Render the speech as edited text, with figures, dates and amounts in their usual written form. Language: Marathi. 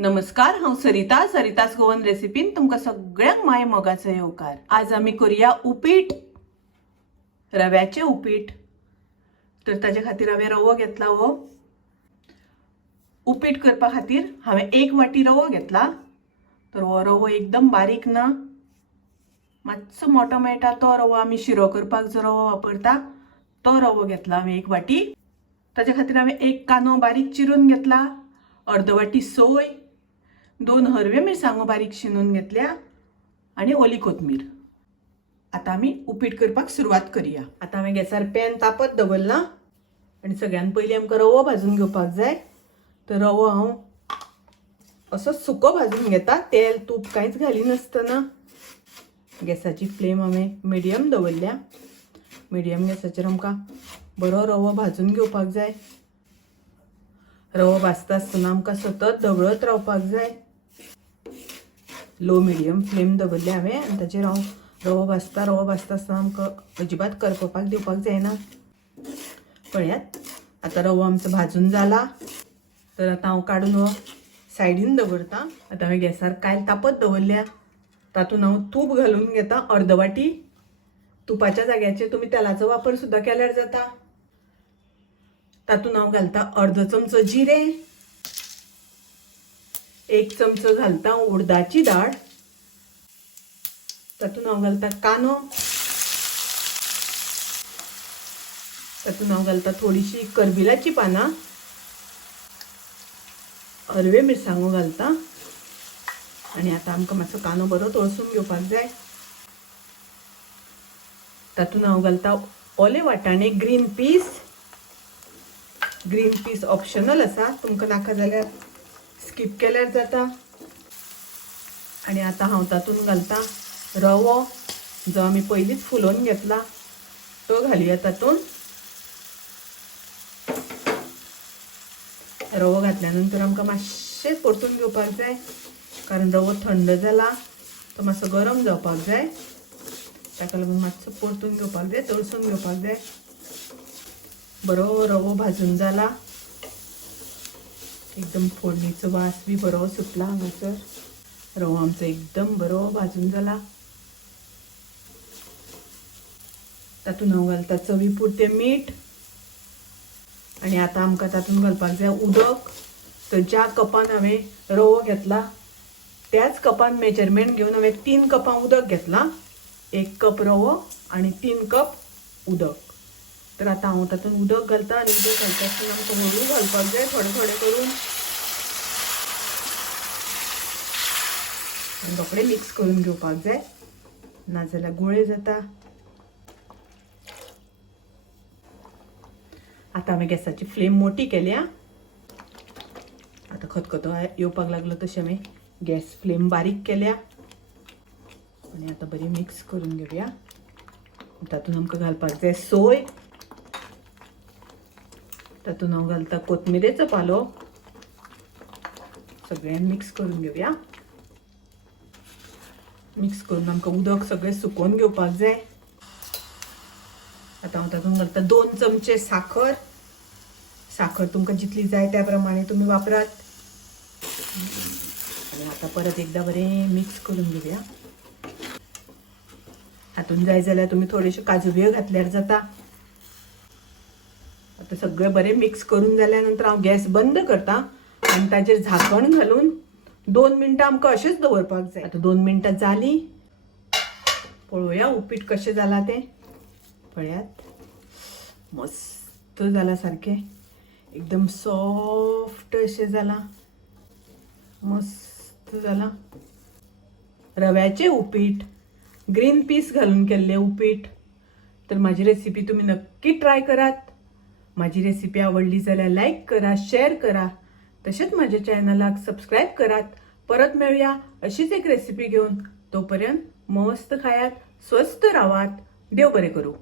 नमस्कार, हांव सरितास गोवन रेसिपीन तुमकां सगळ्यांक माय मोगाचो येवकार। आज आमी करूया उपीट, रव्याचे उपीट। तर ताजे खातीर हांवें रवो घेतला। उपीट करपा खातीर हांवें 1 वाटी रवो घेतला। तर हो रवो एकदम बारीक ना, मातसो मोठो मेळटा तो रवो आमी शिरो करपाक जो रवो वापरता तो रवो घेतला हांवें 1 वाटी। ताजे खातीर हांवें 1 कांदो बारीक चिरून घेतला, अर्द वाटी सोय, 2 हरवे मिरसांगो बारीक शिनून घेतल्या आणि ओली कोथमीर। आता आमी उपीट करपाक सुरवात करूया। आता हांवें गॅसार पॅन तापत दवरला आणि सगळ्यान पयलीं आमकां रवो भाजून घेवपाक जाय। तर रवो हांव असो सुको भाजून घेता, तेल तूप कांयच घालिनासतना। गॅसाची फ्लेम हांवें मिडियम दवरल्या। मिडियम गॅसाचेर आमकां बरो रवो भाजून घेवपाक जाय। रवो भाजता आसतना आमकां सतत ढवळत रावपाक जाय। लो मिडियम फ्लेम दवरल्या हांवें आनी ताचेर हांव रवो भाजता आसतना आमकां अजिबात करपपाक दिवपाक जायना। पळयात, आतां रवो आमचो भाजून जाला। तर आतां हांव काडून हो सायडीन दवरता। आतां हांवें गॅसार कायल तापत दवरल्या, तातूंत हांव तूप घालून घेता अर्द वाटी। तुपाच्या जाग्याचेर तुमी तेलाचो वापर सुद्दां केल्यार जाता। तातूंत हांव घालता अर्द चमचो जिरे, 1 चमचो घालता उडदाची डाळ, तातूंत हांव घालता कांदो, तातूंत हांव घालता थोडीशी करबिलाची पानां, हरवे मिरसांगो घालता आनी आतां आमकां मातसो कांदो बरो तळसून घेवपाक जाय। तातूंत हांव घालता ओले वाटाणे, ग्रीन पीस ऑप्शनल आसा, तुमकां नाका जाल्यार स्किप केल्यार जाता। आनी आतां हांव तातूंत घालता रवो जो आमी पयलींच फुलोवन घेतला तो घालुया तातूंत। रवो घातल्या नंतर आमकां मातशें परतून घेवपाक जाय, कारण रवो थंड जाला, तो मातसो गरम जावपाक जाय। ताका लागून मातसो परतून घेवपाक जाय, तळसून घेवपाक जाय। बरो रवो भाजून जाला, एकदम फोडणीचो वास बी बरो सुटला हांगासर। रवो आमचो एकदम बरो भाजून जाला। तातूंत हांव घालता चवी पुरतें मीठ आनी आतां आमकां तातूंत घालपाक जाय उदक। तर ज्या कपान हांवें रवो घेतला त्याच कपान मेजरमेंट घेवन हांवें 3 कपां उदक घेतलां। 1 कप रवो आनी 3 कप उदक। तर आतां हांव तातूंत उदक घालता आनी उदक घालता आसतना आमकां हळू घालपाक जाय, थोडें थोडें करून आनी रोखडें मिक्स करून घेवपाक जाय, नाजाल्यार गुळे जाता। आतां हांवें गॅसाची फ्लेम मोठी केल्या। आतां खतखतो येवपाक लागलो तशें हांवें गॅस फ्लेम बारीक केल्या आनी आतां बरी मिक्स करून घेवया। तातूंत आमकां घालपाक जाय सोय, तातूंत हांव घालता कोथमिरेचो पालो, सगळें मिक्स करून घेवया। मिक्स करून आमकां उदक सगळें सुकोवन घेवपाक जाय। आतां हांव तातूंत घालता 2 चमचे साखर। साखर तुमकां जितली जाय त्या प्रमाणे तुमी वापरात। आनी आतां परत एकदां बरें मिक्स करून घेवया। हातूंत जाय जाल्यार तुमी थोडेशे काजू बियो घातल्यार जाता। आतां सगळें बरें मिक्स करून जाल्या नंतर हांव गॅस बंद करता आनी ताचेर झाकण घालून 2 मिनटां आमकां अशेंच दवरपाक जाय। आतां 2 मिनटां जालीं, पळोवया उपीट कशें जालां तें। पळयात, मस्त जालां सारकें, एकदम सॉफ्ट अशें जालां, मस्त जालां। रव्याचें उपीट, ग्रीन पीस घालून केल्लें उपीट। तर म्हाजी रेसिपी तुमी नक्की ट्राय करात। म्हाजी रेसिपी आवडली जाल्यार लायक करा, शेअर करा, तशेंच म्हाज्या चॅनलाक सबस्क्रायब करात। परत मेळुया अशीच एक रेसिपी घेवन। तोपर्यंत मस्त खायात, स्वस्थ रावात, देव बरें करूं।